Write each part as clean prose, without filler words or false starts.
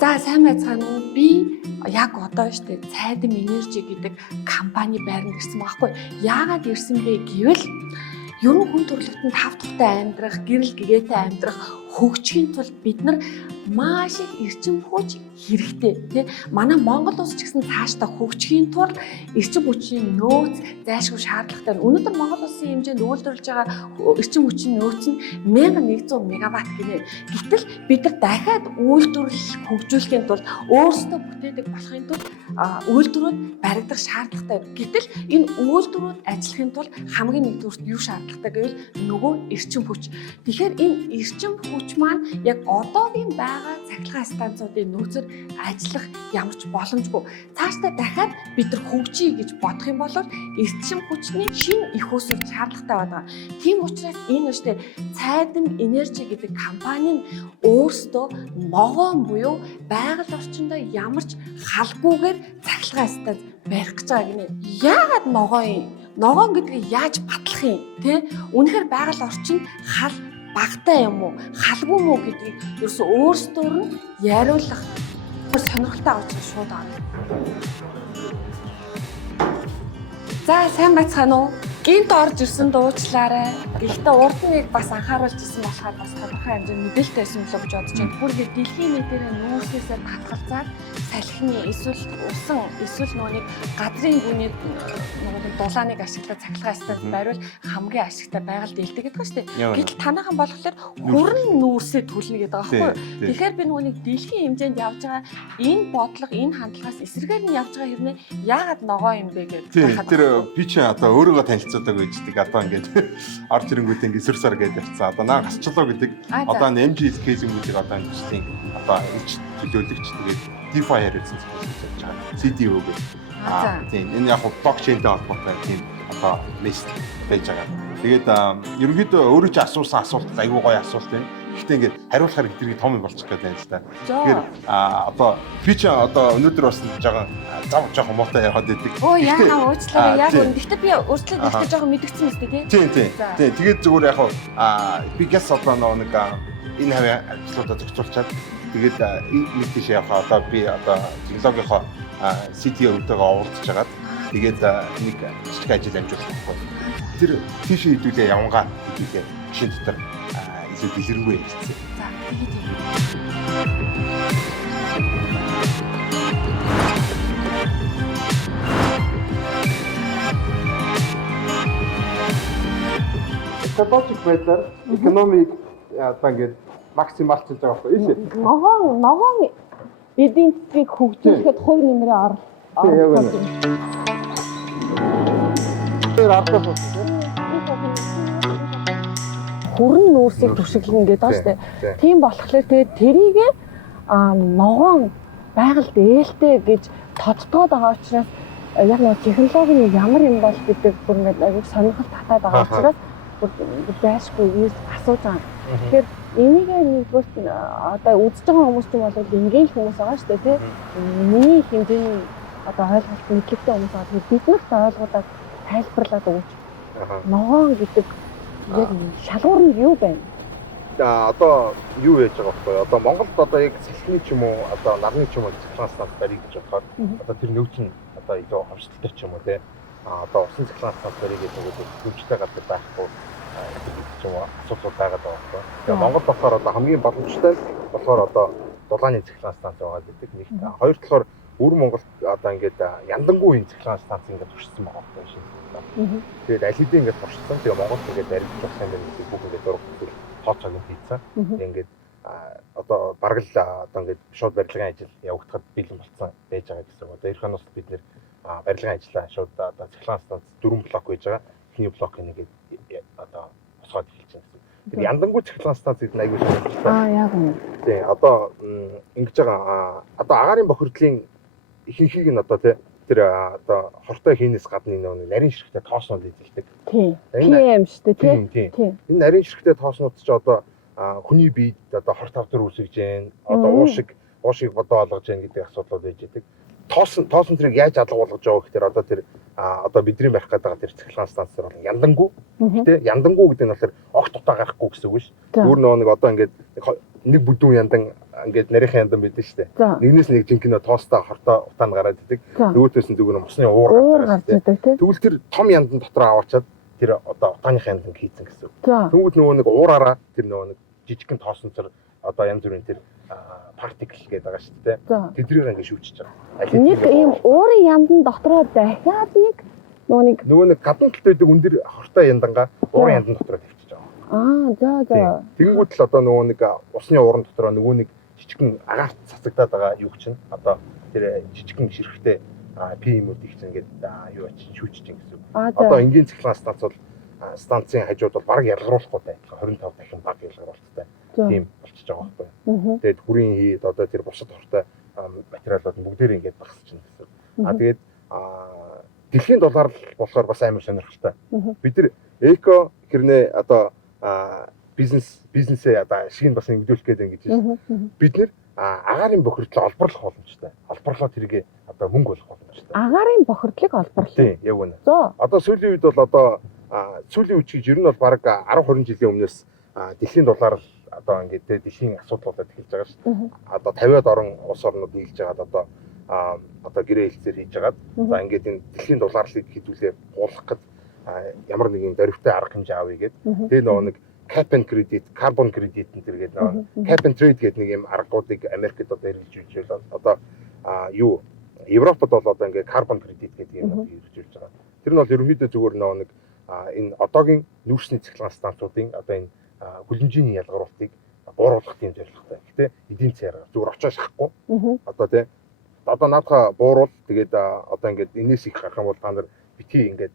За сайн байцгаана уу? Би яг одоо штэ цайдам энержи гэдэг компани байранд ирсэн байхгүй. Яагаад ирсэн бэ гэвэл ерөн хүн төрөлхтөнд тав тухтай амьдрах, гэрэл гэгээтэй амьдрах хөгжихийн тулд бид нар маш их эрчим хүч хэрэгтэй тий. Манай Монгол улс ч гэсэн цаашдаа хөгжихийн тулд эрчим хүчийн нөөц зайлшгүй шаардлагатай. Өнөөдөр Монгол улсын хэмжээнд үйлдвэрлэж байгаа эрчим хүчийн нөөц нь 1100 мегаватт гинэ. Гэтэл бид нар дахиад үйлдвэрлэл хөгжүүлэхийн тулд өөрсдөө бүтээдэг болохын тулд үйлдвэрүүд баригдах шаардлагатай. Гэтэл энэ үйлдвэрүүд ажиллахын тулд хамгийн нэгдүгürt юу шаардлагатай гэвэл нөгөө эрчим хүч. Тэгэхээр энэ эрчим хүч маань яг одоогийн байгаа цахилгаан станцуудын нөөцөөр ажиллах ямар ч боломжгүй. Цаашдаа дахиад бид нар хөгжиж гэж бодох юм бол эрчим хүчний шинэ их усүр шаардлагатай байна. Тийм учраас энэ өштэй цайдам энержи гэдэг компани нь өөрсдөө ногоон буюу байгаль орчиндөө ямар ч халгүйгээр цахилгаан станц барих гэж байгаа гинэ. Яагаад ногоон гэдгийг яаж батлах юм те? Үнэхээр байгаль орчинд хал багтай юм уу, халгүй юм уу гэдгийг ерөөсөө өөрсдөр нь яриулах сонирхолтой учраас шууд аваад. За сайн байцгаана уу? Гинт орж ирсэн дуучлаарай. Гэхдээ урд нь бас анхааруулж ирсэн болохоор бас тодорхой хэмжээнд мэдээлэлтэй байсан болов гэж бодож байна. Бүр дэлхийн нийтээр нүүрсээсээ татгалзаад салхины эсвэл усан эсвэл нэг газрын гүний дулааныг ашиглаад цахилгаан станц бариул хамгийн ашигтай байгаль дэлдэг гэдэг ба шүү дээ. Гэтэл танайхан болохоор хүрэн нүүрсээ түлнэ гэдэг байгаа байхгүй юу? Тэгэхээр би нэг дэлхийн хэмжээнд явж байгаа энэ бодлого, энэ хандлагаас эсрэгээр нь явж байгаа хэрнээ яагаад ногоо юм бэ гэж харахад. Тэр би чи одоо өөрийгөө танилцуулдаг байждаг. Одоо ингээд орж ирэнгүүт ингээд сүр гэж ярьцсан. Одоо наа гасчлоо гэдэг. Одоо MG скейлингүүдийг одоо ингээд одоо төлөөлөгч тэгээд DeFi хэрэгцээ хийж байгаа. CDO гэх. Тийм энэ яг блокчейнтэй холбоотой тийм одоо лист байж байгаа. Тэгээд ерөнхийдөө өөрөө ч асуусан асуулт айгүй гоё асуулт байна. Гэхдээ ингээд хариулахаар хэдэрэг том юм болчих гээд байна л да. Тэгэхээр одоо би ч одоо өнөөдөр бас жоохон муутай яваад идэг. Оо яахаа уучлаарай яг үн. Гэхдээ би өөрчлөлт ихтэй жоохон мэдгдсэн мэт тий. Тийм. Тэгээд зүгээр яг би гэс одоо нэг энэ хавь ажлуудаа зохицуулчаад тэгээд энэ тийш явахаа одоо би одоо технологийнхоо CTO өвдөөгөө уулзж хагаад тэгээд нэг жижиг ажил амжуулах байхгүй. Тэр тийш хэдүүлээ явангаа хэдүүлээ машин дотор илүү дэлгэрэнгүй хэлцээ. За тэгээд экологик байдлаар экономик одоо ингээд максималчилж байгаа байхгүй юу? Ногоон эдийн засгийг хөгжүүлэхэд хувь нэмрээ оруулах. Тэр ардаас хүрэн нүүрсийг туршиглана гэдэг ба штэ. Тийм болохоор тэгээд тэрийгэ ногоон байгальд ээлтэй гэж тодтоод байгаа учраас яг нэг технологийн ямар юм бол гэдэг бүр ингээд аягүй сонирхол татаад байгаа учраас байшгүй асууж байгаа. Тэгэхээр энийг нэгдүгээр одоо үзэж байгаа хүмүүс ч юм бол энгийн хүмүүс байгаа шүү дээ тий. Миний хэмжээний одоо ойлголт мэдлэгтэй хүмүүс байгаа. Тэгэхээр бид нарт ойлгуулаад тайлбарлаад өгч. Ногоон гэдэг яг шалгуур нь юу байна? Одоо юу яаж байгаа вэ? Одоо Монголд одоо яг салхины ч юм уу одоо нарны ч юм уу цахилгаан станц барих гэж бодоход одоо тэр нөөц нь одоо илүү хавцтай ч юм уу тий. Одоо усан цахилгаан станц барих гэдэг нь хөвчтэй гадар байхгүй ч юм уу асуудал байгаад байгаа байхгүй. Тэгээ Монгол болохоор одоо хамгийн боломжтой болохоор одоо дулааны цахилгаан станц байгаа гэдэг нэг. Хоёр талаар өвөр Монголд одоо ингээд яндангуй цахилгаан станц ингээд туршсан байгаа байхгүй шинэ. Тэгээд аль хэдийн ингээд туршсан. Тэгээ Монголд ингээд баригдах юм байна гэдэг бүх ингээд дургуй тооцоог нь хийцэн. Ингээд одоо бараг л одоо ингээд шууд барилгын ажил явагдахад бэлэн болсон байж байгаа гэсэн. Одоо эх оноос бид нэр барилгын ажлаа шууд одоо цахилгаан станц 4 блок байж байгаа. Эхний блок нэгээд одоо босгоод эхэлж байна гэсэн. Тэр яндангуй цахилгаан станц гэдэг нь аягүй сонирхолтой. Яг үнэ. Тийм одоо ингэж байгаа одоо агаарын бохирдлын ихэнхийг нь одоо тэр одоо хортой хийнээс гадна нэг нарийн ширхтээ тооснууд эзэлдэг. Тийм. PM шүү дээ тийм. Энэ нарийн ширхтээ тооснууд ч одоо хүний биед одоо хорт тавдар үүсгэж जैन одоо уушиг бодоо олгож जैन гэдэг асуудлууд байж идэг. Тоосон тэрийг яаж алга болгож байгаа гэхээр одоо тэр одоо бидний байх гэдэг тэр цахилгаан станцаар бол яндангуй. Тэ яндангуй гэдэг нь болохоор огт утаа гарахгүй гэсэн үг ш. Өөр нэг одоо ингээд нэг бүдүүн яндан ингээд нарийнхан яндан байдаг шүү дээ. Нэгнээс нэг жинхэнэ тоостой хортой утаанд гараад идэг. Нөгөөтөөс нь зүгээр усны уур гарч идэг тийм. Тэгвэл тэр том яндан дотор аваачаад тэр одоо утааныхаа яндан хийцэн гэсэн. Тэнгүүд нөгөө нэг уураараа тэр нөгөө нэг жижигхэн тоосонцор одоо янз бүрийн тэр партикл гэдэг байгаа шүү дээ. Тэдрийг ингээд шүүчиж байгаа. Нэг ийм уурын яндан дотроо дахиад нөгөө нэг гадна талд байдаг өндөр хортой яндангаа уурын яндан дотроо тавьчих. За. Тэгэнгүүт л одоо нөгөө нэг усны ууран дотроо нөгөө нэг жижигхэн агаарт цацагдаад байгаа юу чинь одоо тэр жижигхэн ширхтэй PM-үүдийг чинь ингээд юу ач шүүчиж гэсэн. Одоо энгийн цахилгаан станц бол станцын хажууд бол баг ялгаруулахгүй байлаа 25 дахин баг ялгаруулалттай тийм болчихж байгаа байхгүй. Тэгээд хүрийн хийд одоо тэр бусад хортой материалууд нь бүгдээрээ ингээд багсчихна гэсэн. Тэгээд дэлхийн доллар болохоор бас амар сонирхолтой. Бид нар эко хэрнээ одоо бизнесээ одоо шиг нь бас нэмэгдүүлэх гэдэг ингэж байна. Бид нэр агаарын бохирдлыг олборлох боломжтой. Олборлоод тэргээ одоо мөнгө болох боломжтой. Агаарын бохирдлыг олборлох. Тийм, яг үнэ. Одоо сүүлийн үед бол одоо сүүлийн үеийг ер нь бол баг 10-20 жилийн өмнөөс дэлхийн доллар одоо ингээд дэлхийн асуудлуудад эхэлж байгаа шүү. Одоо 50-аад орон улс орнууд нийлж байгаад одоо гэрээ хэлцээр хийж байгаад за ингээд энэ дэлхийн долларлыг хэдүүлээ буулгах гэд ямар нэгэн дөрвтэй арга хэмжээ авъя гэд. Тэгээ нөгөө нэг cap and credit, carbon credit гэдэг нөгөө cap and trade гэдэг нэг юм аргуудыг Америкт одоо хэрэгжүүлж байна. Одоо юу Европод бол одоо ингээд carbon credit гэдэг юм хэрэгжүүлж байгаа. Тэр нь бол ерөнхийдөө зүгээр нөгөө нэг энэ одоогийн нүүрсний цахилгаан станцуудын одоо энэ хүлэмжийн ялгаруулалтыг бууруулах тийм зорилготой. Гэтэ эдийн засгаар зүгээр очоо шахахгүй. Одоо тий одоо наадхаа бууруул тэгээд одоо ингээд энэс их гарах юм бол та нар битгий ингээд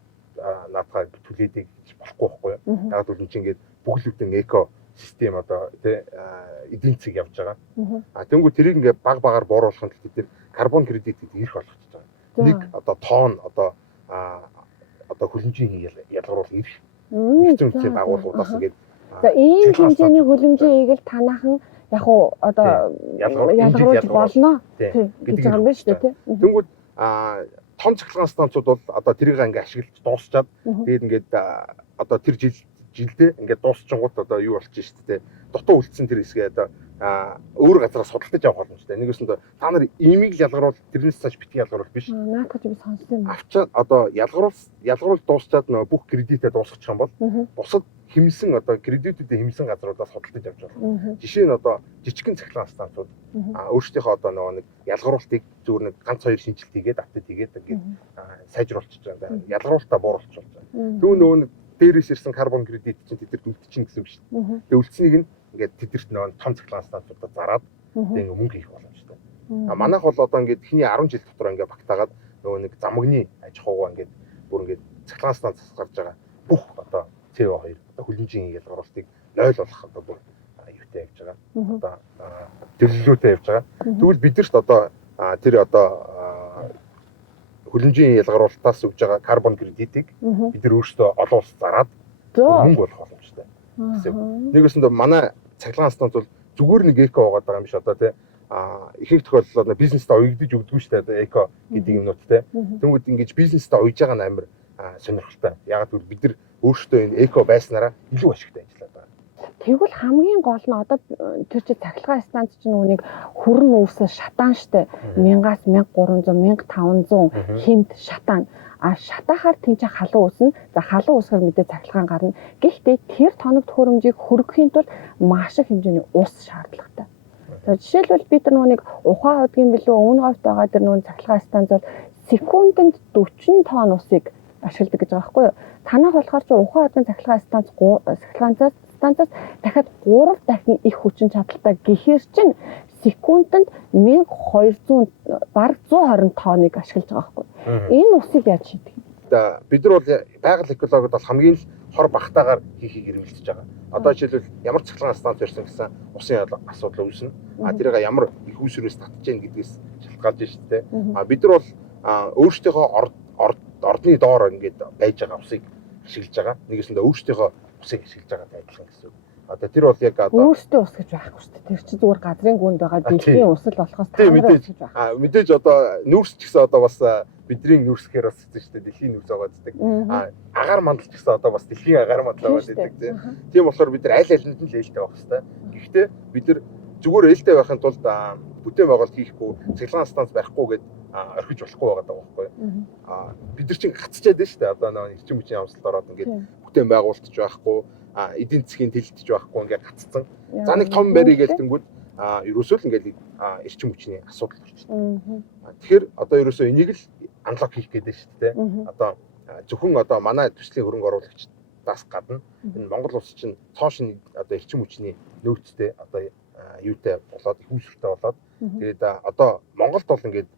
наадхаа түлээдэг болохгүй байхгүй юу? Яг бол энэ чинь ингээд бүхлүүдэн эко систем одоо тий эдийн засаг явж байгаа. Тэнгүү тэрийг ингээд баг багаар бууруулахын тулд бид карбон кредит гэдэг ирэх болгочихж байгаа. Нэг одоо тоон одоо хүлэмжийн ялгаруул ирэх. Нэгэн үнэтэй байгууллагуудаас ингээд за ийм хэмжээний хүлэмжийн ийгэл танахан яг уу одоо ялгаруулж болно гэж байгаа юм байна шүү дээ. Тэнгүүд том цахилгаан станцууд бол одоо тэрийг ингээ ашиглаж дуусчаад тэгээд ингээд одоо тэр жилдээ ингээд дуусчингууд одоо юу болчих шүү дээ. Дутуу үлдсэн тэр хэсгээ одоо өөр газараас судалдаж явах боломжтой. Нэгөөсөнд та нар имийг л ялгаруул тэрнээс цааш битгий ялгаруул биш. Наадах гэж би сонссон юм. Авчаад одоо ялгаруул дуусчаад нөгөө бүх кредитээ дуусчих юм бол бусад хэмсэн одоо кредитүүдээ хэмсэн газруудаас судалдаж явж байна. Жишээ нь одоо жижигхэн цахилгаан станцууд өөрсдийнхөө одоо нөгөө нэг ялгаруултыг зөвхөн нэг ганц хоёр шинжилт хийгээд апдейт хийгээд ингээд сайжруулчих жаа. Ялгаруултаа бууруулчих болж байгаа. Түүн нөгөө нэг дээрээс ирсэн карбон кредит чинь тэдэрт үлдчихнэ гэсэн үг шүү дээ. Тэгээ үлдсэнийг нь ингээд тэдэрт нөгөө том цахилгаан станцуудад зараад тэгээ мөнгө хийх боломжтой. Манайх бол одоо ингээд ихний 10 жил дотор ингээд багтаагаад нөгөө нэг замгны аж ахуйгаа ингээд бүр ингээд цахилгаан станцаас гарч байгаа бүх одоо CO2 одоо хүлэмжийн ялгаруултыг 0 болгох одоо бүр юутай явж байгаа. Одоо төлөвлөлтөй явж байгаа. Тэгвэл бидэрт одоо тэр одоо хүлэмжийн ялгаруулалтаас өгж байгаа карбон кредитийг бид нар өөрсдөө олон улс зараад мөнгө болох боломжтой. Нэгөөсөнд манай цахилгаан станц бол зүгээр нэг эко байгаа юм биш одоо тий ихэнх тохиолдолд бизнестэй уягдж өгдөггүй шүү дээ одоо эко гэдэг юмнууд тий. Тэнгүүд ингэж бизнестэй уяж байгаа нь амар сонирхолтой. Яг л бид нар өөрсдөө энэ эко байснараа илүү ашигтай ажиллаад байгаа. Тэгвэл хамгийн гол нь одоо тэр чинь цахилгаан станц чинь нүг хүрэн үүсэл шатаан штэ 1000-аас 1300 1500 хэмт шатаан шатаахаар тэнцээ халуун үүснэ. За халуун үүсгэр мэдээ цахилгаан гарна. Гэхдээ тэр тоног төхөөрөмжийг хүргэхийн тулд маш их хэмжээний ус шаардлагатай. За жишээлбэл бид нар нүг ухаан удгийн билүү өмнө говьт байгаа тэр нүг цахилгаан станц бол секундэд 40 тонн усыг ашигладаг гэж байгаа байхгүй юу? Танах болохоор чи ухаан удгийн цахилгаан станцаас дахиад 3 дахин их хүчин чадалтай гэхээр чинь секундэд 1200 бараг 120 тонныг ашиглаж байгаа байхгүй юу? Энэ усыг яаж шийдэх юм? Бид нар бол байгаль экологид бол хамгийн л хор багтаагаар хийхийг эрмэлзэж байгаа. Одоо жишээлбэл ямар цахилгаан станц ирсэн гэсэн усын асуудал үүснэ. Тэрийг ямар их үүсвэрээс татж гин гэдгээс шалтгаалж шүү дээ. Бид нар бол өөрсдийнхөө ордны доор ингээд байж байгаа усыг ашиглаж байгаа. Нэгэсэндээ өөрсдийнхөө усыг ашиглаж байгаа адилхан гэсэн үг. Одоо тэр бол яг одоо өөрсдөө ус гэж байхгүй шүү дээ. Тэр чинь зүгээр газрын гүнд байгаа дэлхийн ус л болохоос таамаг гэж байна. Мэдээж одоо нүүрс ч гэсэн одоо бас бидний нүүрсгээр бас гэдэг шүү дээ. Дэлхийн нүүрс байгаа гэдэг. Агаар мандал ч гэсэн одоо бас дэлхийн агаар мандал байгаа гэдэг тийм. Тийм болохоор бид нар аль алинд нь лээлтэй байх хэрэгтэй. Гэхдээ бид нар зүгээр ээлтэй байхын тулд бүтээн байгуулалт хийхгүй цахилгаан станц барихгүй гэд орхиж болохгүй байгаа даа байхгүй. Бид нар чинь гацчаад байна шүү дээ. Одоо нэг эрчим хүчний амсгалд ороод ингээд бүтээн байгуулалтч байхгүй, эдийн засгийн тэлэлтж байхгүй ингээд гаццсан. За нэг том барий гэлтэнгүүд ерөөсөө л ингээд эрчим хүчний асуудал болчихсон. Тэгэхээр одоо ерөөсөө энийг л анлок хийх гэдэг шүү дээ. Одоо зөвхөн одоо манай төслийн хөрөнгө оруулагчдаас гадна энэ Монгол улс чинь цоош нь одоо эрчим хүчний нөөцтэй одоо юутай болоод их үүсвэртэй болоод тэгээд одоо Монголд бол ингээд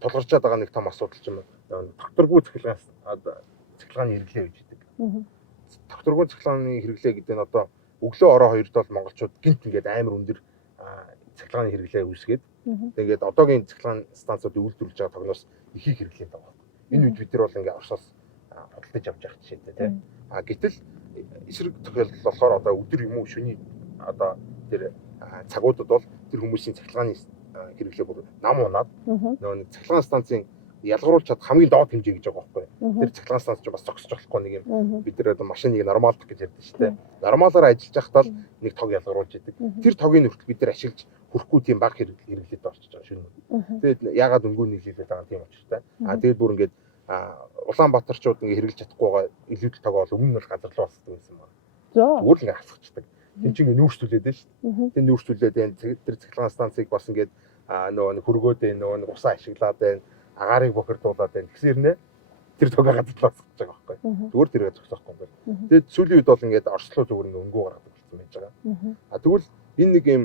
тулгарчаад байгаа нэг том асуудал чинь докторгүй цахилгааны хэрэглээ гэж хэлдэг. Докторгүй цахилгааны хэрэглээ гэдэг нь одоо өглөө ороо хоёрт бол монголчууд гинт ингээд амар өндөр цахилгааны хэрэглээ үүсгээд тэгээд одоогийн цахилгаан станцууд үйлдвэрлэж байгаа тогноос ихийг хэрэглээд байгаа. Энэ үед бид нар бол ингээд Оросоос худалдаж авч явах жишээтэй тийм. Гэтэл эсрэг тохиолдол болохоор одоо өдөр юм уу шөнийн одоо тэр цагуудад бол тэр хүмүүсийн цахилгааны хэрэглээ бүр нам унаад нөгөө нэг цахилгаан станцын ялгаруулж чад хамгийн доод хэмжээ гэж байгаа байхгүй. Тэр цахилгаан станц ч бас зогсож болохгүй нэг юм бид нар одоо машиныг нормалдах гэж ярьдаг шүү дээ. Нормалаар ажиллаж байхдаа л нэг тог ялгаруулж идэг. Тэр тогийн хүртэл бид нар ашиглаж хүрэхгүй тийм баг хэрэглээд орчиж байгаа шүү дээ. Тэгээд ягаад өнгөө нийлүүлээд байгаа тийм учраас. Тэгээд бүр ингээд Улаанбаатарчууд ингээ хэрэглэж чадахгүй байгаа илүүдэл тог бол өмнө нь бол газар руу алсдаг байсан байна. Зүгээр л ингээ хасчихдаг. Тин чинь нүүрстүүлээд байна шүү дээ. Тэр нүүрстүүлээд байна. Тэр цахилгаан станцыг бас ингээд нөгөө нэг хөргөөд байна, нөгөө нэг усаа ашиглаад байна, агаарыг бохирдуулаад байна. Тэгсээр нэ тэр тогаа газар руу алсгаж байгаа байхгүй. Зүгээр тэргээ зогсоохгүй юм байна. Тэгээд сүүлийн үед бол ингээд орслоо зүгээр ингээ өнгөө гаргадаг болсон байж байгаа. Тэгвэл энэ нэг юм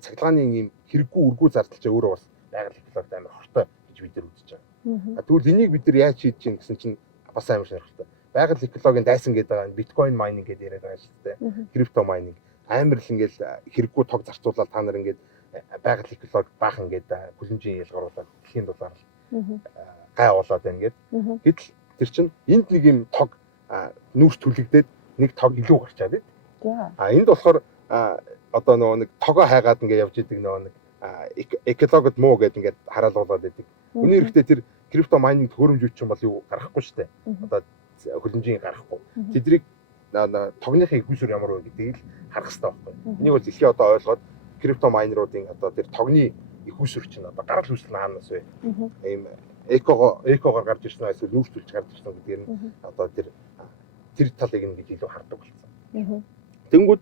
цахилгааны юм хэрэггүй үргүү зардалч өөрөө бас байгаль экологид амар хортой гэж бид нар үзэж байгаа. Тэгвэл энийг бид нар яаж хийж чинь гэсэн чинь бас амар сонирхолтой. Байгаль экологийн дайсан гэдэг байгаа биткойн майнинг гэдэг яриад байгаа шүү дээ. Крипто майнинг амар л ингээл хэрэггүй тог зарцуулаад та нар ингээд байгаль экологи баахан гэдэг хүлэмжийн ялгаруулаад дэлхийн дулаар гай болоод байна гэд. Гэтэл тэр чинь энд нэг юм тог нүүрс түлэгдээд нэг тог илүү гарчаад байна. Энд болохоор одоо нөгөө нэг тогоо хайгаад ингээд явж идэг нөгөө нэг экологид муу гэдэг ингээд хараалуулаад байдаг. Үүний эрэхтэй тэр крипто майнинг төхөөрөмжүүд чинь бол юу гарахгүй шүү дээ. Одоо хөлөнжийн гарахгүй. Тэдрийг тогныхын их усүр ямар вэ гэдгийг л харах хэрэгтэй байхгүй. Энийг бол дэлхий одоо ойлгоод крипто майнеруудын одоо тэр тогны их усүр чинь одоо гарал үүсэл наанаас вэ. Ийм экогоор гарч ирсэн эсвэл нүүрстүүлж гарч ирсэн гэдгээр нь одоо тэр талыг ингэж илүү хардаг болсон. Тэнгүүд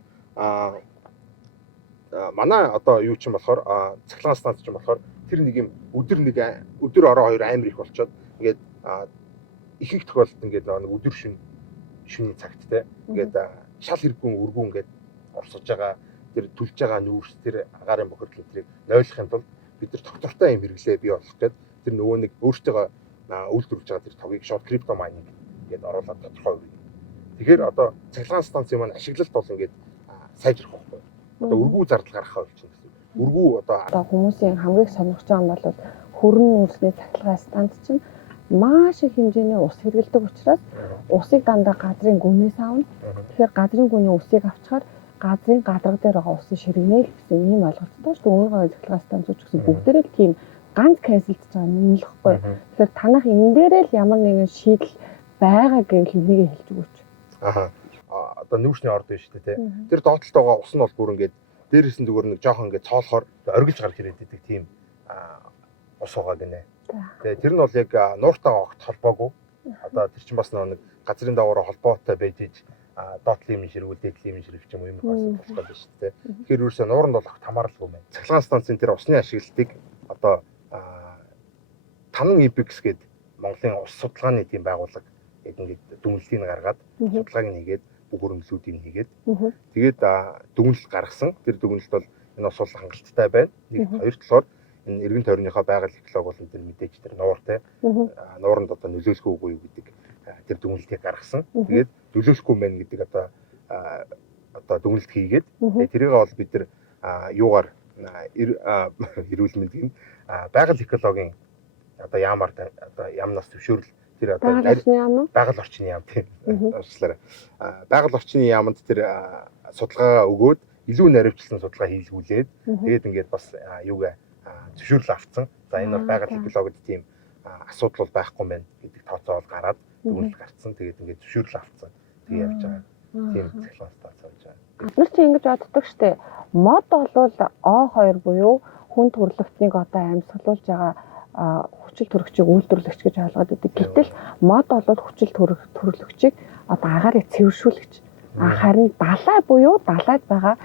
манай одоо юу ч юм болохоор цахилгаан станц ч юм болохоор тэр нэг юм өдөр ороо хоёр амар их болчоод ингээд ихэнх тохиолдолд ингээд нэг өдөр шөнийн цагт те ингээд шал хэрэггүй өргөө ингээд орсож байгаа тэр түлж байгаа нүүрс тэр агаарын бохирдол тэрийг нойлохын тулд бид нар доктортой юм хэрэглээ бий болох гэдэг тэр нөгөө нэг өөртөө үйлдвэрлэж байгаа тэр тогийг шууд крипто майнинг гэдээ оруулаад тодорхой үе. Тэгэхээр одоо цахилгаан станцын маань ашиглалт бол ингээд сайжрах байхгүй. Одоо өргүү зардал гаргахаа болчихно гэсэн. Өргүү одоо хүмүүсийн хамгийн сонирхож байгаа нь бол хөрөн үйлсний цахилгаан станц чинь маш их хэмжээний ус хэрэглэдэг учраас усыг дандаа газрын гүнээс аавна. Тэгэхээр газрын гүний усыг авчаар газрын гадарга дээр байгаа усын ширгэнэ л гэсэн ийм ойлголттой шүү дээ. Өмнөгийн цахилгаан станцууд гэсэн бүгдээрээ л тийм ганц cancelдж байгаа юм л хэвгүй. Тэгэхээр танах энэ дээрээ л ямар нэгэн шийдэл байгаа гэж энийг хэлж өгөөч. Одоо нүүрсний орд байна шүү дээ тий. Тэр доотлолт байгаа ус нь бол бүр ингээд дээрээс нь зүгээр нэг жоохон ингээд цоолохоор оргилж гарч ирээд идэг тийм ус байгаа гинэ. Тэгээ тэр нь бол яг нууртайгаа огт холбоогүй. Одоо тэр чинь бас нэг газрын даавар холбоотой байж иж доотлын юм ширгүүл дээдлийн юм ширвч юм уу юм бас болох байх шүү дээ. Тэгэхээр ерөөсөө нууранд бол огт хамааралгүй байна. Цахилгаан станцын тэр усны ашиглалтыг одоо Танан Ипекс гэдэг Монголын ус судалгааны тийм байгууллага ингээд дүгнэлтийг гаргаад судалгааг нь хийгээд бүх хөрөнгөлүүдийг хийгээд тэгээд дүгнэлт гаргасан. Тэр дүгнэлт бол энэ ус хангалттай байна. Нэг хоёр талаар энэ эргэн тойрныхоо байгаль экологи болон тэр мэдээж тэр нууртай нууранд одоо нөлөөлөхгүй үгүй юу гэдэг тэр дүгнэлтийг гаргасан. Тэгээд нөлөөлөхгүй мэн гэдэг одоо дүгнэлт хийгээд тэрийг бол бид нар юугаар эрүүл мэндийн байгаль экологийн одоо яамаар одоо яамнаас зөвшөөрөл тэр одоо байгаль орчны яам тийм уучлаарай. Байгаль орчны яамд тэр судалгаа өгөөд илүү наривчлсан судалгаа хийлгүүлээд тэгээд ингээд бас юугаа зөвшөөрөл авцсан. За энэ байгаль экологид тийм асуудал бол байхгүй мэн гэдэг тооцоо бол гараад дүгнэлт гарцсан. Тэгээд ингээд зөвшөөрөл авцсан. Тэгээ явж байгаа. тийм цахилгаан станц болж байгаа. Бид нар чи ингэж боддог штэ. Мод болвол O2 буюу хүн төрөлхтнийг одоо амьсгалуулж байгаа хүчил төрөгчийг үйлдвэрлэгч гэж ойлгоод байдаг. Гэтэл мод болвол хүчил төрөлхчийг одоо агаарыг цэвэршүүлэгч. Харин далай буюу далайд байгаа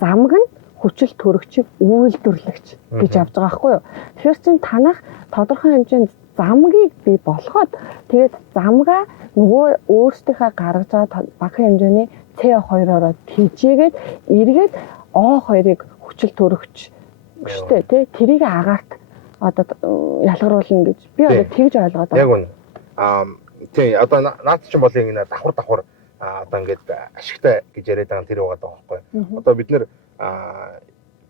замг нь хүчил төрөгчийг үйлдвэрлэгч гэж явж байгаа байхгүй юу? Тэгэхээр чин танах тодорхой хэмжээнд замгийг бий болгоод тэгээд замгаа нөгөө өөрсдийнхөө гаргаж байгаа бага хэмжээний CO2-ороо тэжээгээд эргээд O2-ыг хүчил төрөгч гэжтэй тий тэрийг агаарт одоо ялгаруулна гэж би одоо тэгж ойлгоод байна. Яг үнэ. Тий одоо наад чинь бол ингэ давхар одоо ингээд ашигтай гэж яриад байгаа тэр байгаа байхгүй. Одоо бид нэр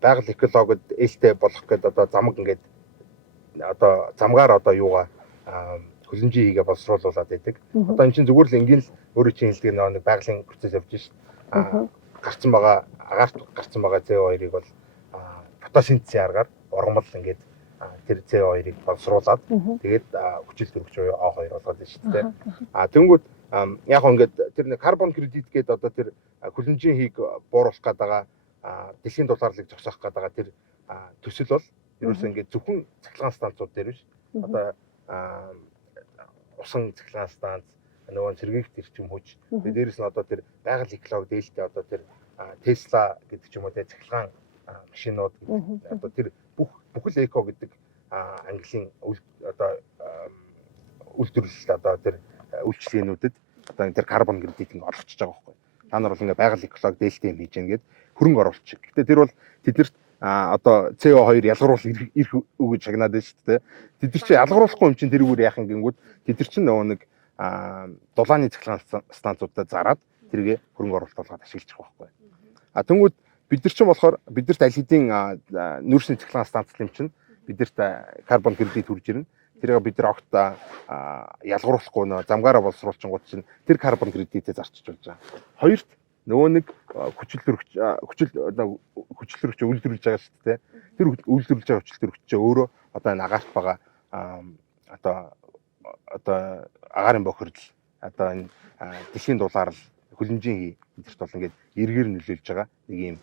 байгаль экологид ээлтэй болох гэдэг одоо замг ингээд одоо замгаар одоо юугаа хөлөнжийн хийгээ боловсруулуулад байдаг. Одоо эн чинь зүгээр л энгийн л өөрөө чинь хэлдэг нэг байгалийн процесс явж шít. Гарцсан байгаа агаарт гарцсан байгаа CO2-ыг бол фотосинтезийн аргаар ургамал ингээд тэр CO2-ыг боловсруулад тэгээд хүчил төрөгч буюу O2 болгоод байна шүү дээ. Тэнгүүд яг ингээд тэр нэг карбон кредит гэдэг одоо тэр хөлөнжийн хийг бууруулах гэдэг дэлхийн дулаарлыг зогсоох гэдэг тэр төсөл бол ерөөсөө ингээд зөвхөн цахилгаан станцууд дээр биш. Одоо усан цахилгаан станц нөгөө сэргийгт ирчим хүч. Тэгээд дээрэс нь одоо тэр байгаль эколог дээлтэй одоо тэр Tesla гэдэг ч юм уу тэр цахилгаан машинууд одоо тэр бүхэл эко гэдэг английн одоо үйлдвэрлэлт одоо тэр үйлчлэгнүүдэд одоо тэр карбон кредит ингэ олгочж байгаа байхгүй. Та нар бол ингээ байгаль эколог дээлтэй юм хийж ингээд хөрөнгө оруулчих. Гэтэ тэр бол тэднэрт одоо CO2 ялгаруулах ирэх үг гэж шагнаад байна шүү дээ. Тэд нар чи ялгаруулахгүй юм чинь тэрүүгээр яах юм гингүүд тэд нар чинь нөгөө нэг дулааны цахилгаан станцуудад зараад тэргээ хөрөнгө оруулалт болгоод ашиглах байхгүй. Тэнгүүд бид нар чинь болохоор бидэрт аль хэдийн нүүрсний цахилгаан станц юм чинь бидэрт карбон кредит хүрж ирнэ. Тэрийг бид нар огт ялгаруулахгүй нөө замгаараа боловсруулчингууд чинь тэр карбон кредитээ зарчиж болж байгаа. Хоёрт нөгөө нэг хүчил төрөгч үйлдвэрлэж байгаа шүү дээ. Тэр үйлдвэрлэж байгаа хүчил төрөгч чинь өөрөө одоо энэ агаарт байгаа одоо агаарын бохирдол одоо энэ дэлхийн дулаарл хөлөнжийн хий гэдэрт бол ингээд эргээр нөлөөлж байгаа нэг юм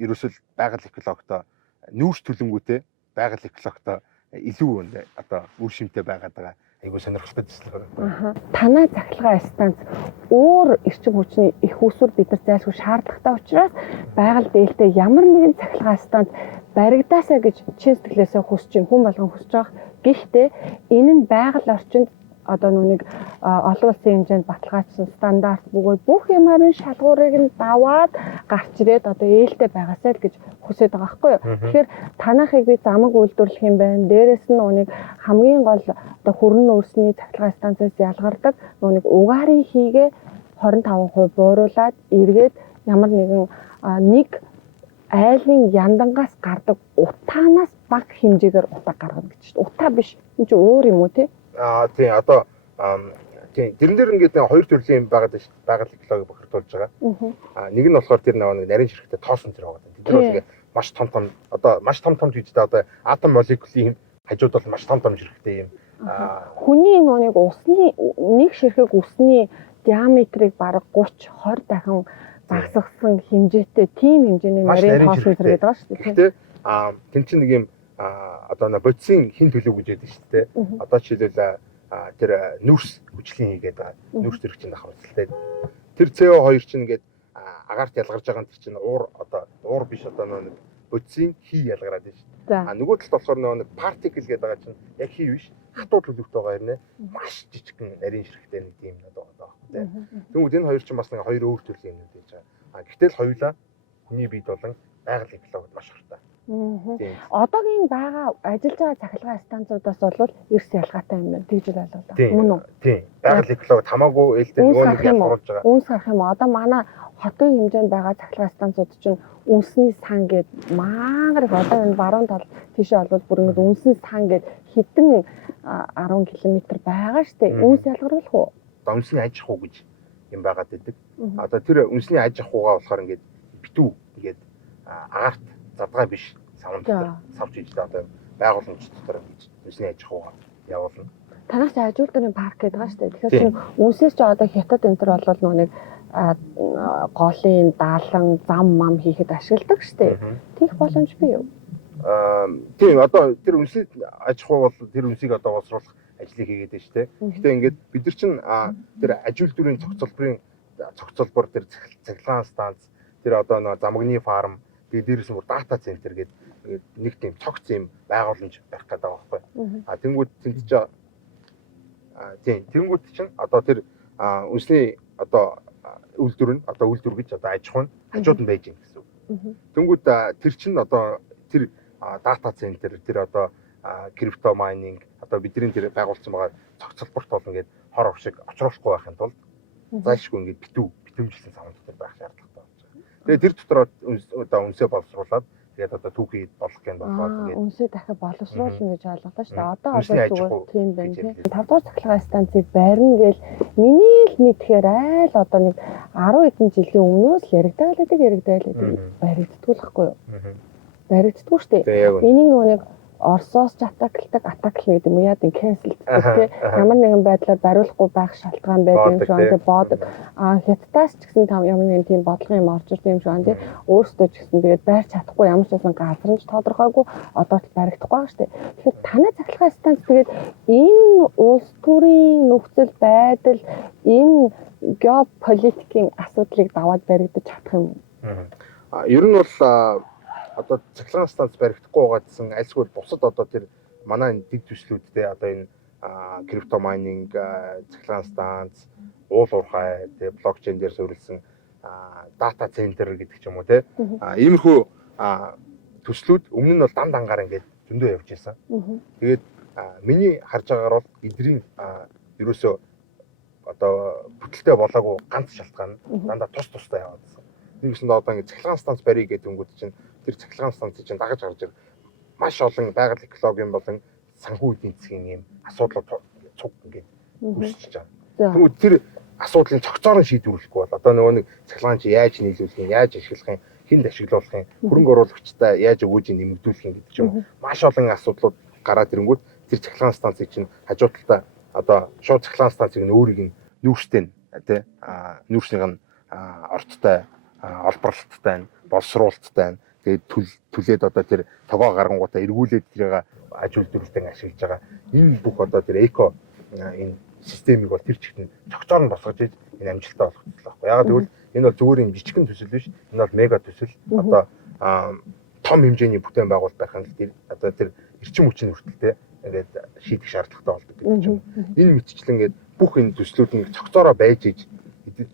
ерөөсөл байгаль экологтой нүүрс төлөнгүүтэй байгаль экологтой илүү одоо үр шимтэй байгаад байгаа айгуу сонирхолтой төсөл байна. Танай цахилгаан станц өөр эрчим хүчний их усүр бид нар зайлшгүй шаардлагатай учраас байгаль дээлтэй ямар нэгэн цахилгаан станц баригдаасаа гэж чин сэтгэлээсээ хүсэж чинь хүн болгон хүсэж байгаа. Гэхдээ энэ нь байгаль орчинд одоо нүг олон улсын хэмжээнд баталгаажсан стандарт бөгөөд бүх юмарын шалгуурыг нь даваад гарч ирээд одоо ээлтэй байгаасай л гэж хүсэж байгаа байхгүй юу. Тэгэхээр танахыг би замаг үйлдвэрлэх юм байна. Дээрээс нь нүг хамгийн гол одоо хүрэн нөөцний цахилгаан станцаас ялгардаг нүг угаарын хийгээ 25% бууруулад эргээд ямар нэгэн нэг айлын яндангаас гардаг утаанаас бага хэмжээгээр утаа гаргана гэж шүү дээ. Утаа биш. Энэ чинь өөр юм уу те? Тийм одоо тийм тэрэн дээр ингээд хоёр төрлийн юм байгаад байна шүү дээ. Байгаль экологи бохирдуулж байгаа. Нэг нь болохоор тэр нэг нарийн ширхтээ тоосон тэр байгаа. Тэд нар бол ингээд маш том одоо маш том жижигтэй одоо атом молекулын хажууд бол маш том ширхтээ юм. Хүний нэг усны нэг ширхэг усны диаметрийг бараг 30-20 дахин багасгасан хэмжээтэй тийм хэмжээний нарийн тоосон зэрэг байгаа шүү дээ. Гэхдээ тэн чинь нэг юм одоо бодисын хин төлөв гэж яддаг шүү дээ. Одоо жишээлбэл тэр нүүрс хүчлийн хийгээд байгаа. Нүүрс төрөгчийн давхарцалтай. Тэр CO2 чинь ингээд агаарт ялгарч байгаа нь тэр чинь уур биш одоо нэг бодисын хий ялгараад байна шүү дээ. Нөгөө талд болохоор нэг particle гэдэг байгаа чинь яг хий биш. Хатуу төлөвтэй байгаа юм нэ. Маш жижигхэн нарийн ширхтээ нэг тийм надад байгаа байхгүй. Тэгвэл энэ хоёр чинь бас нэг хоёр өөр төрлийн юм гэж байгаа. Гэтэл хоёулаа хүний биед болон байгаль экологид маш хортой. Одоогийн байгаа ажиллаж байгаа цахилгаан станцуудаас бол ерс ялгаатай юм байна. Тэгж ойлголоо. Мөн үү? Тийм. Байгаль экологид хамаагүй ээлтэй нөгөө нэг ялгаруулж байгаа. Үнс гарах юм. Одоо манай хотын хэмжээнд байгаа цахилгаан станцууд чинь үнсний сан гээд мангар их одоо энэ баруун тал тийшээ бол бүр ингэ үнсний сан гээд хэдэн 10 км байгаа штэ. Үнс ялгаруулах уу? Одоо үнсний аж ахуй гэж юм байгаад байдаг. Одоо тэр үнсний аж ахуйгаа болохоор ингээд битүү ингээд агаарт задгай биш савнд савж ижтэй одоо байгууламж дотор үнсний аж ахуйгаа явуулна. Танаас ажилтны парк гэдэг байгаа шүү дээ. Тэгэхээр чинь үнсээс ч одоо хятад энэ төр болвол нэг голын даалан зам мам хийхэд ашигладаг штэ. Тийх боломж бий юу? Тийм одоо тэр үнсний аж ахуй бол тэр үнсийг одоо боловсруулах ажлыг хийгээд байна шүү дээ. Гэхдээ ингээд бид нар чинь тэр аж үйлдвэрийн цогцолбор тэр цахилгаан станц тэр одоо нэг замгны фарм тэгээд дээрээс нь дата центр гэдэг нэг тийм цогц юм байгууламж байх гэдэг байгаа байхгүй. Тэнгүүд тэнцэж тийм тэнгүүд чинь одоо тэр үнсний одоо үйлдвэр нь одоо үйлдвэр гэж одоо аж ахуй нь хажууд нь байж юм гэсэн үг. Тэнгүүд тэр чинь одоо тэр дата центр тэр одоо крипто майнинг одоо бидний тэр байгуулсан байгаа цогцлборт бол ингээд хор овшиг очруулахгүй байхын тулд зайлшгүй ингээд битүүмжлсэн савн дотор байх шаардлагатай болж байгаа. Тэгээд тэр дотор одоо үнсээ боловсруулад тэгээд одоо түүхий болох гэн болоод ингээд үнсээ дахиад боловсруулна гэж ойлголоо шүү дээ. Одоо зүгээр тийм байна тийм. 5 дугаар цахилгаан станцыг барина гээл миний л мэдхээр айл одоо нэг 10 хэдэн жилийн өмнөөс яригдаад баригддаггүй л байхгүй юу? Баригддаггүй шүү дээ. Энийг нэг Оросоос ч атаклдаг гэдэг юм яа гэдэг cancel гэдэг ямар нэгэн байдлаар бариулахгүй байх шалтгаан байдаг юм шиг байна. Боодог. Хятадаас ч гэсэн ямар нэгэн тийм бодлого юм орж ирсэн юм шиг байна. Өөрсдөө ч гэсэн тэгээд байрч чадахгүй ямар ч байсан газар нь тодорхойгүй одоо ч баригдахгүй байгаа шүү дээ. Тэгэхээр танай цахилгаан станц тэгээд энэ улс төрийн нөхцөл байдал энэ геополитикийн асуудлыг даваад баригдаж чадах юм уу? Ер нь бол одоо цахилгаан станц баригдахгүй байгаа гэсэн альсгүй бусад одоо тэр манай дэд төслүүдтэй одоо энэ крипто майнинг цахилгаан станц уул уурхай тэгээ блокчейн дээр суурилсан дата центр гэдэг ч юм уу те иймэрхүү төслүүд өмнө нь бол дангаар ингээд зөндөө явж байсан. Тэгээд миний харж байгаагаар бол эдний ерөөсөө одоо бүтэлтэй болоогүй ганц шалтгаан дандаа тустай яваад байсан. Нэгсэн одоо ингээд цахилгаан станц барья гэдэг өнгөт чинь тэр цахилгаан станцыг чинь дагаж гарч ирэх маш олон байгаль экологийн болон санхүү эдийн засгийн юм асуудлууд цуг ингээд үүсчихэж байгаа. Тэгвэл тэр асуудлыг цогцоор нь шийдвэрлэхгүй бол одоо нөгөө нэг цахилгаан чи яаж нийлүүлэх юм, яаж ашиглах юм, хэнд ашиглуулах юм, хөрөнгө оруулагчтай яаж өгөөж нэмэгдүүлэх юм гэдэг чинь маш олон асуудлууд гараад ирэнгүүт тэр цахилгаан станцыг чинь хажуу талдаа одоо шууд цахилгаан станцыг нь өөрийг нь нүүрстэй тий нүүрснийх нь орцтой олборлолттой боловсруулалттай тэгээд түлээд одоо тэр тогоо гарангуудаа эргүүлээд тэрийг аж үйлдвэрлэлтэй ашиглаж байгаа. Энэ бүх одоо тэр эко энэ системийг бол тэр чигт нь цогцоор нь босгож иж энэ амжилттай болгочихлоо байхгүй. Ягаад гэвэл энэ бол зүгээр юм жижигхэн төсөл биш. Энэ бол мега төсөл. Одоо том хэмжээний бүтээн байгуулалт байхын тулд одоо тэр эрчим хүчний хүртэлтэй ингээд шийдэх шаардлагатай болдог гэдэг юм. Энэ мэтчлэн ингээд бүх энэ төслүүд нь цогцоороо байж иж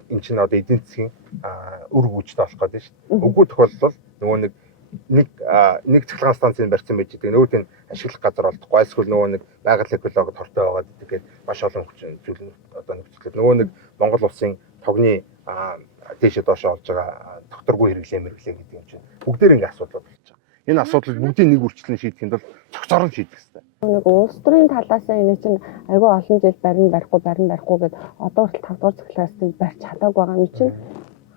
энэ чинь одоо эдийн засгийн үр гүйцэд болох гэдэг шүү дээ. Үгүй тохиолдол нөгөө нэг цахилгаан станцын барьсан байж байгаа. Нөгөөт нь ашиглах газар олдохгүй. Альсгүй нөгөө нэг байгаль экологид хортой байгаад идэг маш олон зүйл одоо нөхцөлөд нөгөө нэг Монгол улсын тогны дээшээ доошоо олж байгаа докторгүй хэрэглээ гэдэг юм чинь бүгдээр ингэ асуудал болж байгаа. Энэ асуудлыг бүгдийг нэг үрчлэн шийдэхэд бол цогцоор нь шийдэх хэрэгтэй. Нэг улс төрийн талаас нь энэ чинь айгүй олон жил барин барихгүй гэд одоо хүртэл 5 дугаар цахилгаан барьж чадаагүй байгаа юм чинь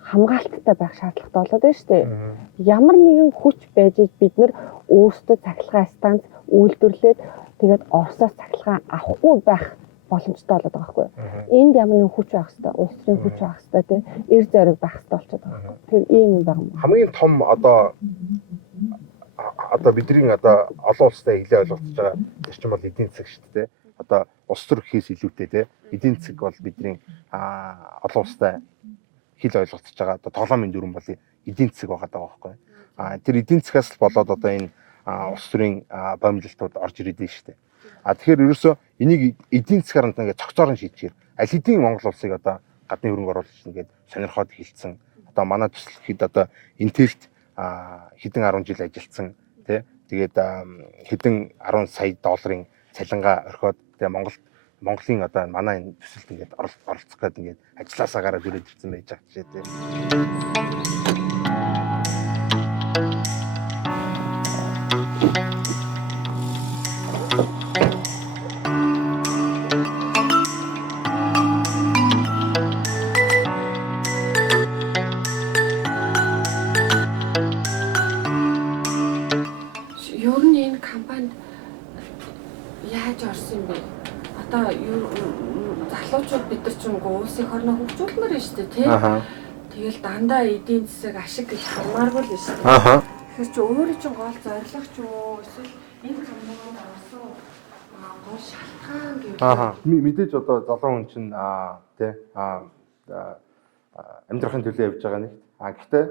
хамгаалттай байх шаардлагатай болоод байна шүү дээ. Ямар нэгэн хүч байж бид нар өөрсдөө цахилгаан станц үйлдвэрлээд тэгээд Оросоос цахилгаан авахгүй байх боломжтой болоод байгаа байхгүй. Энд ямар нэгэн хүч байх хэрэгтэй, улс төрийн хүч байх хэрэгтэй тийм эр зориг байх хэрэгтэй болчиход байгаа байхгүй. Тэр ийм юм байна. Хамгийн том одоо бидний одоо олон улстай хэлээ ойлгож байгаа зарчим бол эдийн засаг шүү дээ. Одоо улс төр гэхээс илүүтэй тийм эдийн засаг бол бидний олон улстай хэл ойлгогдож байгаа одоо тоглоомын дүрэн бол эдийн засаг байгаа байхгүй. Тэр эдийн засгаас л болоод одоо энэ улс төрийн боомжлтууд орж ирээд байна шүү дээ. Тэгэхээр ерөөсөө энийг эдийн засгаар ингээд цогцоор нь шийдчихээр аль хэдийн Монгол улсыг одоо гадны хөрөнгө оруулагч ингээд сонирхоод хэлсэн. Одоо манай төсөл хэд одоо Intel-т хэдэн 10 жил ажилласан тий. Тэгээд хэдэн 10 сая долларын цалингаа орхиод тэгээ Монголын одоо манай энэ төсөлд ингээд оролцох гэдэг ингээд ажилласаа гараад ирээд ирсэн байж байгаа ч тий. Ер нь энэ компанид яаж орсон юм бэ? Одоо залуучууд бид нар ч нэг улсын хорноо хөгжүүлмээр нь шүү дээ тий. Тэгэл дандаа эдийн засаг ашиг гэж хармааргүй л шүү дээ. Тэгэхээр чи өөрөө чинь гол зорилго ч юм уу эсвэл энэ компанид орсон гол шалтгаан гэвэл мэдээж одоо залуу хүн чинь тий амьдрахын төлөө явж байгаа нэг. Гэхдээ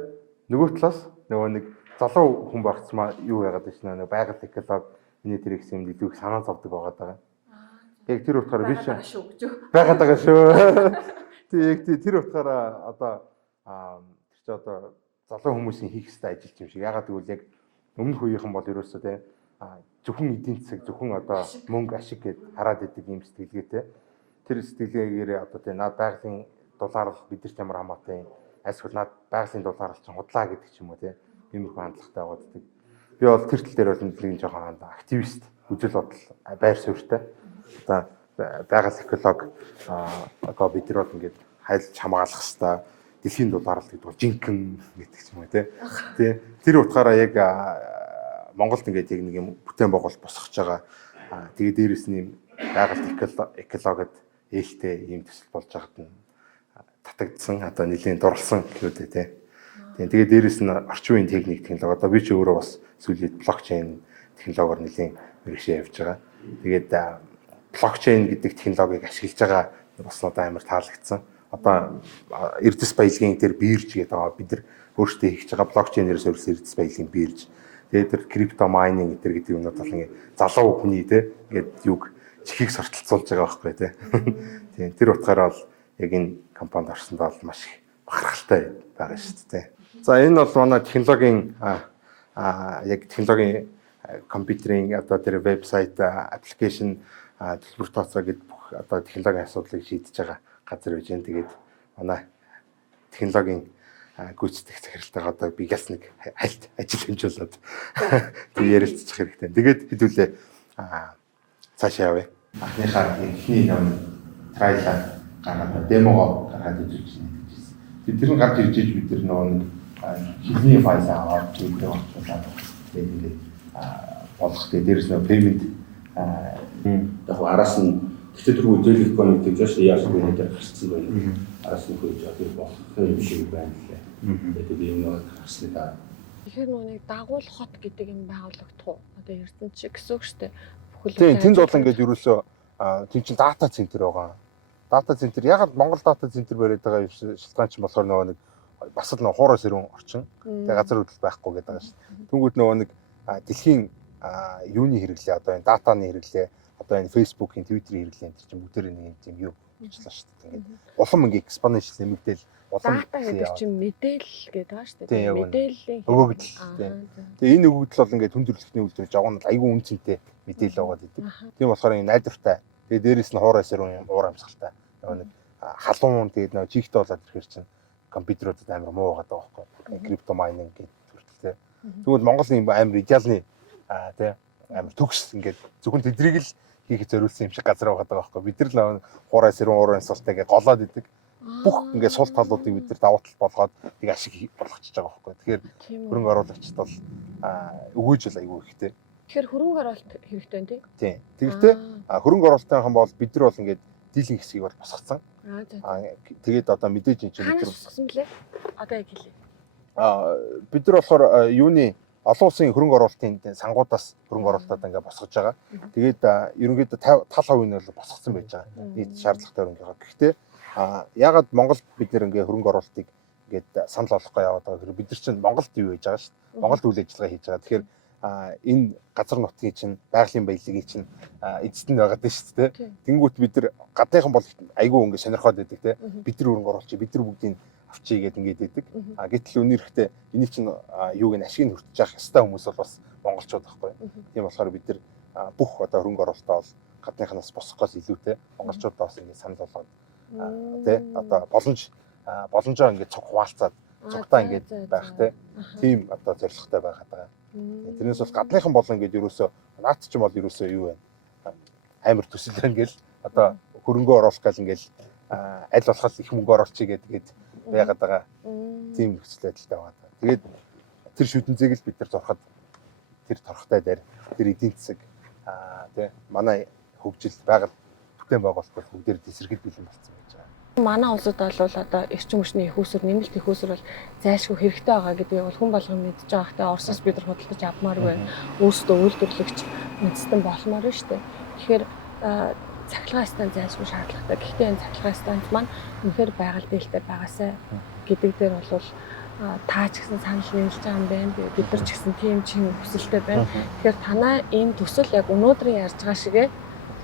нөгөө талаас нөгөө нэг залуу хүн багцмаа юу яагаад гэж нэг байгаль эколог миний тэр их юм илүү их санаа зовдөг байгаа даа. Яг тэр утгаараа би чинь байгаад байгаа шүү. Тэг тэр утгаараа одоо тэр чи одоо залуу хүмүүсийн хийх ёстой ажил юм шиг. Ягаад гэвэл яг өмнөх үеийнхэн бол ерөөсөө тий зөвхөн эдийн засаг зөвхөн одоо мөнгө ашиг гэд хараад идэг юм сэтгэлгээтэй. Тэр сэтгэлгээгээрээ одоо тий наад байгалийн дулаалал бидэрт ямар хамаатай эсвэл наад байгалийн дулаалал чинь худлаа гэдэг ч юм уу тий иймэрхүү хандлагатай байгааддаг. Би бол тэр тал дээр бол нэг жоохон активист үзэл бодол байр суурьтай. Одоо байгаль эколог одоо бид нар бол ингээд хайлж хамгаалах хэвээр дэлхийн дулаалал гэдэг бол жинхэнэ гэдэг ч юм уу тий. Тэр утгаараа яг Монголд ингээд яг нэг юм бүтээн байгуул босгож байгаа. Тэгээд дээрэс нь байгаль экологид ээлтэй ийм төсөл болж байгаад нь татагдсан одоо нэлийн дурлсан гэхүүдээ тий. Тэгээд дээрэс нь орчин үеийн техник технологи одоо би ч өөрөө бас сүүлийн блокчейн технологиор нэлийн мэргэшээ явж байгаа. Тэгээд блокчейн гэдэг технологиг ашиглаж байгаа бас надад амар таалагдсан. Одоо эрдэс баялагын дээр бирж гэдэг байгаа бид нар өөрсдөө хийж байгаа блокчейнээс өөрсдөө эрдэс баялагын бирж. Тэгээд тэр крипто майнинг гэдэг юмнууд бол ингээд залуу хүний те ингээд юг чихийг сортолцуулж байгаа байхгүй те. Тийм тэр утгаараа бол яг энэ компанид орсондоо бол маш их бахархалтай байгаа шүү дээ. За энэ бол манай технологийн яг технологийн компьютерийн одоо тэр вебсайт аппликейшн төлбөр тооцоо гэдэг бүх одоо технологийн асуудлыг шийдэж байгаа газар байж байна. Тэгээд манай технологийн гүйцэтгэх захиралтайгаа одоо би яс нэг хальт ажил хэмжүүлээд тэг ярилцчих хэрэгтэй. Тэгээд хэдүүлээ цаашаа явъя. Анхныхаа эхний ном трайлаа гаргаад демого гаргаад ирж байна. Тэр нь гарч ирж бид нар нөгөө хилний файл аваад видео болчихлоо. Тэгээд болох тэгээд дээрс нь пеймент яг араас нь тэгтээ түрүү үйл экономик гэж яаж яасан гэдэг гарсан байна. Араас нь хөөж одоо болох юм шиг байна лээ. Тэгээд энэ нэг гарсны даа. Тэгэхээр нэг дагуул хот гэдэг юм байгуулагдах уу? Одоо ярьсан чи гэсэн үг шүү дээ. Тийм тэнд бол ингээд ерөөсөө тийм чинь дата центр байгаа. Дата центр яг Монгол дата центр бариад байгаа шалтгаан чинь болохоор нөгөө нэг бас л нөгөө хуурай сэрүүн орчин. Тэгээ газар хөдлөл байхгүй гэдэг байгаа шүү. Тэнгүүд нөгөө нэг дэлхийн юуны хэрэглээ одоо энэ датаны хэрэглээ одоо энэ Facebook-ийн Twitter-ийн хэрэглээ энэ чинь бүгдээр нэг юм юу болчихлоо шүү дээ. Ингээд улам ингээд экспоненшл нэмэгдээл улам дата гэдэг чинь мэдээлэл гэдэг байгаа шүү дээ. Мэдээллийн өгөгдөл. Тэгээ энэ өгөгдөл бол ингээд хүндрэлтний үйлдвэр жагуун айгүй үнцэнтэй мэдээлэл байгаа гэдэг. Тийм болохоор энэ найдвартай. Тэгээ дээрээс нь хуурай сэрүүн уур амьсгалтай. Нэг халуун тэгээд нэг чихтэй болоод ирэхэр чинь компьютеруудад амар муу байгаа байхгүй. Крипто майнинг гэдэг төрөлтэй. Тэгвэл Монголын амар идеалны тий амар төгс ингээд зөвхөн тэдрийг л хийхэд зориулсан юм шиг газар байгаа байхгүй. Бид нар л хуурай сэрүүн уур амьсгалтай гэж голоод идэг. Бүх ингээд сул талуудыг бид нар давуу тал болгоод тийг ашиг болгочихж байгаа байхгүй. Тэгэхээр хөрөнгө оруулагчд бол өгөөж л айгүй ихтэй. Тэгэхээр хөрөнгө оруулалт хэрэгтэй юм тий. Тийм. Тэгэхдээ хөрөнгө оруулалтын хан бол бид нар бол ингээд дийлэн хэсгийг бол босгоцсон. Тэгээд одоо мэдээж энэ чинь бид нар босгосон блэ? Одоо яг хэлье. Бид нар болохоор юуны олон улсын хөрөнгө оруулалтын сангуудаас хөрөнгө оруулалтаа ингээд босгож байгаа. Тэгээд ерөнхийдөө 50% нь бол босгоцсон байж байгаа. Нийт шаардлагатай хөрөнгөгаа. Гэхдээ ягаад Монголд бид нэр ингээ хөрөнгө оруулалтыг ингээд санал болгохгүй яваад байгаа гэхээр бид нар чинь Монголд юу хийж байгаа шүү дээ. Монголд үйл ажиллагаа хийж байгаа. Тэгэхээр энэ газар нутгийн чинь байгалийн баялагын чинь эзэд нь байгаа дээ шүү дээ. Тэнгүүт бид нар гадныхан бол айгүй ингээ сонирхоод байдаг те. Бид нар хөрөнгө оруулчих, бид нар бүгдийг авчий гэдэг ингээд байдаг. Гэтэл өнөөхдөө энийг чинь юуг нь ашиг нь хүртэж явах ёстой хүмүүс бол бас монголчууд байхгүй. Тийм болохоор бид нар бүх одоо хөрөнгө оруулалтаа бол гадныханаас босгохоос илүүтэй монголчуудаа бас ингээ санал болгоод тэ одоо боломжоо ингээд цуг хуваалцаад цугтаа ингээд байх те. Тийм одоо зорилготой байгаад байгаа. Тэрнээс бол гадныхан болон ингээд ерөөсөө наад чинь бол ерөөсөө юу вэ? Амар төсөл ингээл одоо хөрөнгө оруулах гал ингээл аль болох их мөнгө оруулчих гэдэг байгаад байгаа. Тийм нөхцөл байдалтай байгаа. Тэгээд тэр шүтэнцийг л бид нар зурхад тэр торхтой дээр тэр эдийн засаг тий манай хөгжил байгаль бүтээн байгуулалтаас бүгдээр тесрэгэл бэлэн болсон байж байгаа. Манай улсад бол одоо эрчим хүчний их усүр, нэмэлт их усүр бол зайлшгүй хэрэгтэй байгаа гэдгийг бол хүн болгон мэдж байгаа. Гэхдээ Оросоос бид нар худалдаж авмааргүй байна. Өөрсдөө үйлдвэрлэгч үндэстэн болмоор байна шүү дээ. Тэгэхээр цахилгаан станц зайлшгүй шаардлагатай. Гэхдээ энэ цахилгаан станц маань үнэхээр байгаль дээлтэй байгаасай гэдэг дээр бол таа ч гэсэн санал нийлж байгаа юм байна. Бид нар ч гэсэн тийм чин хүсэлтэй байна. Тэгэхээр танаа энэ төсөл яг өнөөдрийн ярьж байгаа шигээ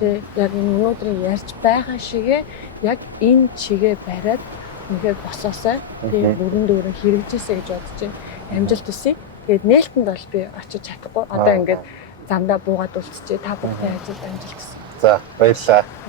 яг энэ өнөөдрийн ярьж байгаа шигээ яг энэ чигээ бариад нэгээр босоосай. Тийм бүрэн дүүрэн хэрэгжээсэй гэж бодож байна. Амжилт хүсье. Тэгээд нээлтэнд бол би очиж чадахгүй. Одоо ингээд замдаа буугаад үлдчихээ. Та бүхэн ажилд амжилт хүсье. За баярлалаа.